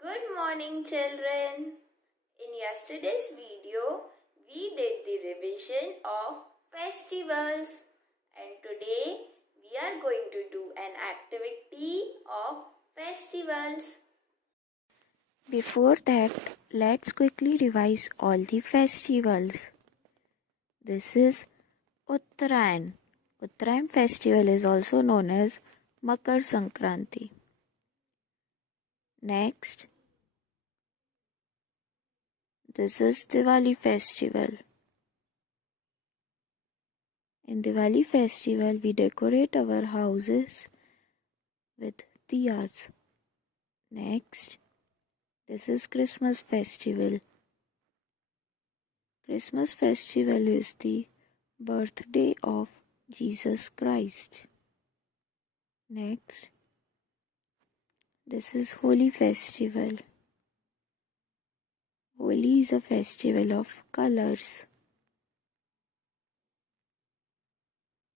Good morning, children. In yesterday's video, we did the revision of festivals, and today we are going to do an activity of festivals. Before that, let's quickly revise all the festivals. This is Uttarayan. Uttarayan festival is also known as Makar Sankranti. Next, this is Diwali festival. In Diwali festival, we decorate our houses with diyas. Next, this is Christmas festival. Christmas festival is the birthday of Jesus Christ. Next, this is Holi festival. Holi is a festival of colors.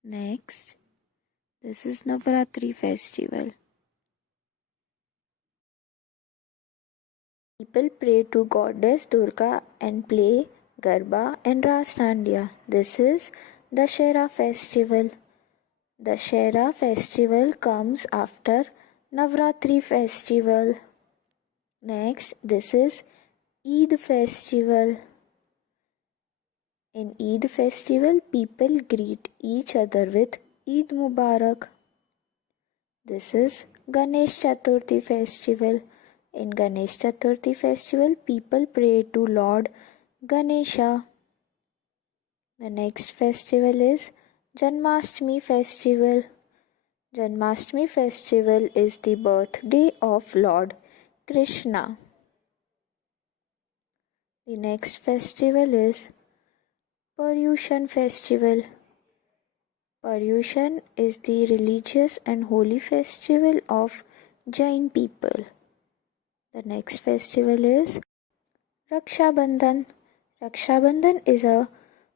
Next, this is Navratri festival. People pray to goddess Durga and play Garba and Ras Dandiya. This is Dussehra festival. Dussehra festival comes after Navratri festival. Next, this is Eid festival. In Eid festival, people greet each other with Eid Mubarak. This is Ganesh Chaturthi festival. In Ganesh Chaturthi festival, people pray to Lord Ganesha. The next festival is Janmashtami festival. Janmashtami festival is the birthday of Lord Krishna. The next festival is Paryushan festival. Paryushan is the religious and holy festival of Jain people. The next festival is Raksha Bandhan. Raksha Bandhan is a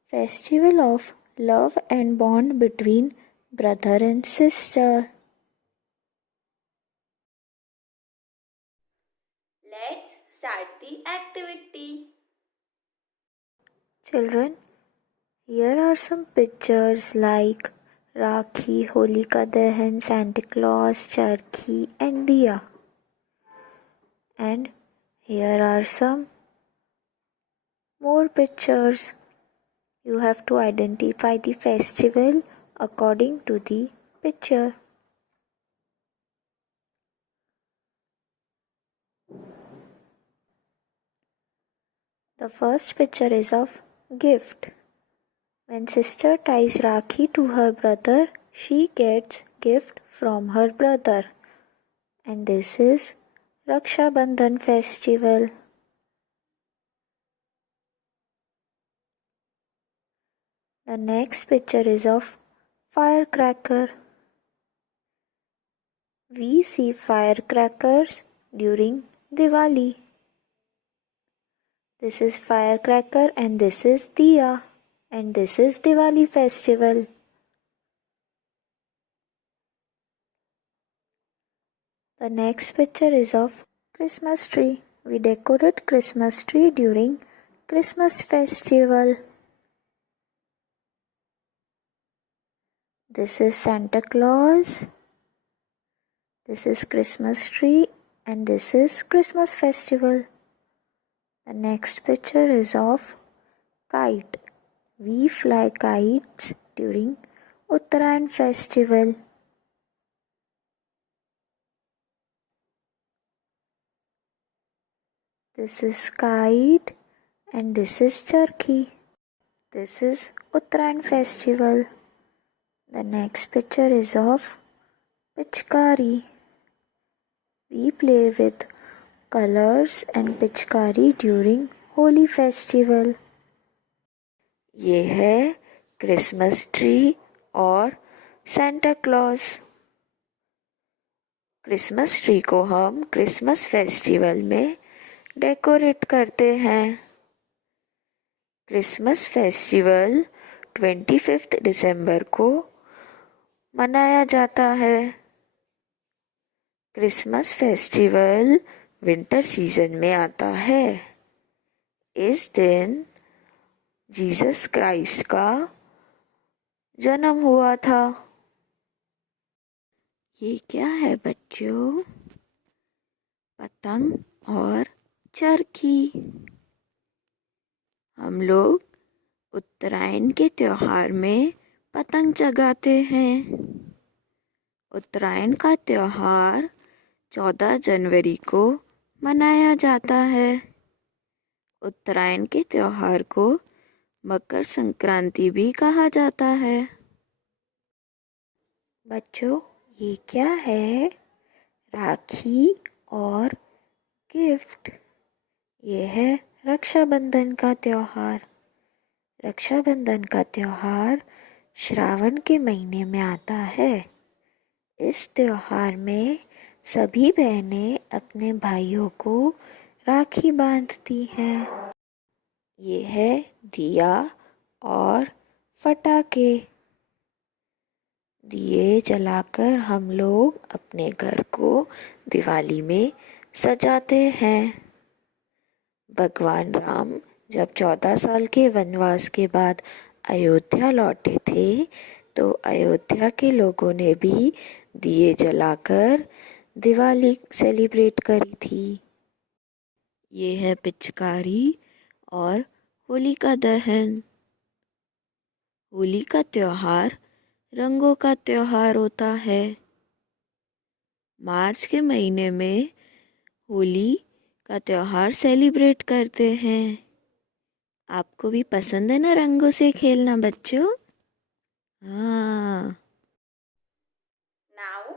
festival of love and bond between brother and sister. Let's start the activity. Children, here are some pictures like Rakhi, Holika Dahan, Santa Claus, Charkhi and Diya. And here are some more pictures. You have to identify the festival according to the picture. The first picture is of gift. When sister ties Rakhi to her brother, she gets gift from her brother. And this is Raksha Bandhan festival. The next picture is of firecracker. We see firecrackers during Diwali. This is firecracker and this is Diya. And this is Diwali festival. The next picture is of Christmas tree. We decorate Christmas tree during Christmas festival. This is Santa Claus. This is Christmas tree and this is Christmas festival. The next picture is of kite. We fly kites during Uttarayan festival. This is kite and this is Charkhi. This is Uttarayan festival. The next picture is of Pichkari. We play with colors and Pichkari during Holi festival. ये है Christmas tree और Santa Claus. Christmas tree को हम Christmas festival में decorate करते हैं. Christmas festival 25 दिसंबर को मनाया जाता है. क्रिसमस फेस्टिवल विंटर सीजन में आता है। इस दिन जीसस क्राइस्ट का जन्म हुआ था। ये क्या है बच्चों? पतंग और चरखी। हम लोग उत्तरायण के त्योहार में पतंग चगाते हैं। उत्तरायण का त्योहार 14 जनवरी को मनाया जाता है। उत्तरायण के त्योहार को मकर संक्रांति भी कहा जाता है। बच्चों, ये क्या है? राखी और गिफ्ट। ये है रक्षाबंधन का त्योहार। रक्षाबंधन का त्योहार श्रावण के महीने में आता है। इस त्योहार में सभी बहनें अपने भाइयों को राखी बांधती हैं। ये है दिया और पटाखे। दिए जलाकर हम लोग अपने घर को दिवाली में सजाते हैं। भगवान राम जब 14 साल के वनवास के बाद अयोध्या लौटे थे, तो अयोध्या के लोगों ने भी दिए जलाकर दिवाली सेलिब्रेट करी थी। ये है पिचकारी और होलिका दहन। होली का त्योहार रंगों का त्योहार होता है। मार्च के महीने में होली का त्योहार सेलिब्रेट करते हैं। आपको भी पसंद है ना रंगों से खेलना बच्चों? हाँ। Now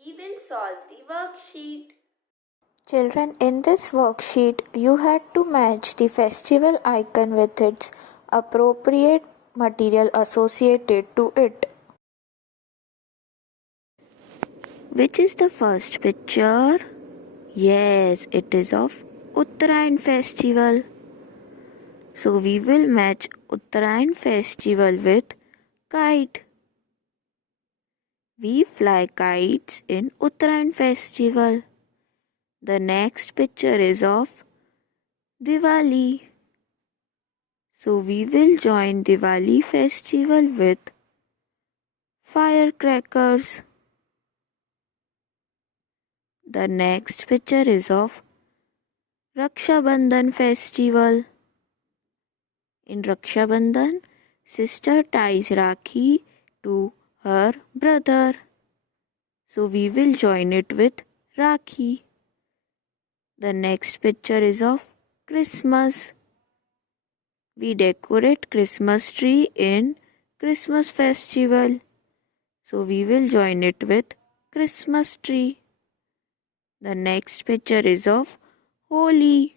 we will solve the worksheet. Children, in this worksheet, you had to match the festival icon with its appropriate material associated to it. Which is the first picture? Yes, it is of Uttarayan festival. So we will match Uttarayan festival with kite. We fly kites in Uttarayan festival. The next picture is of Diwali. So we will join Diwali festival with firecrackers. The next picture is of Raksha Bandhan festival. In Raksha Bandhan, sister ties Rakhi to her brother. So we will join it with Rakhi. The next picture is of Christmas. We decorate Christmas tree in Christmas festival. So we will join it with Christmas tree. The next picture is of Holi.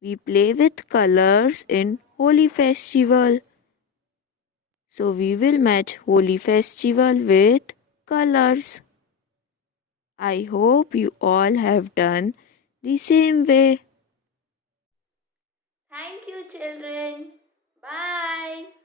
We play with colors in Holi festival. So we will match Holi festival with colors. I hope you all have done the same way. Thank you, children. Bye.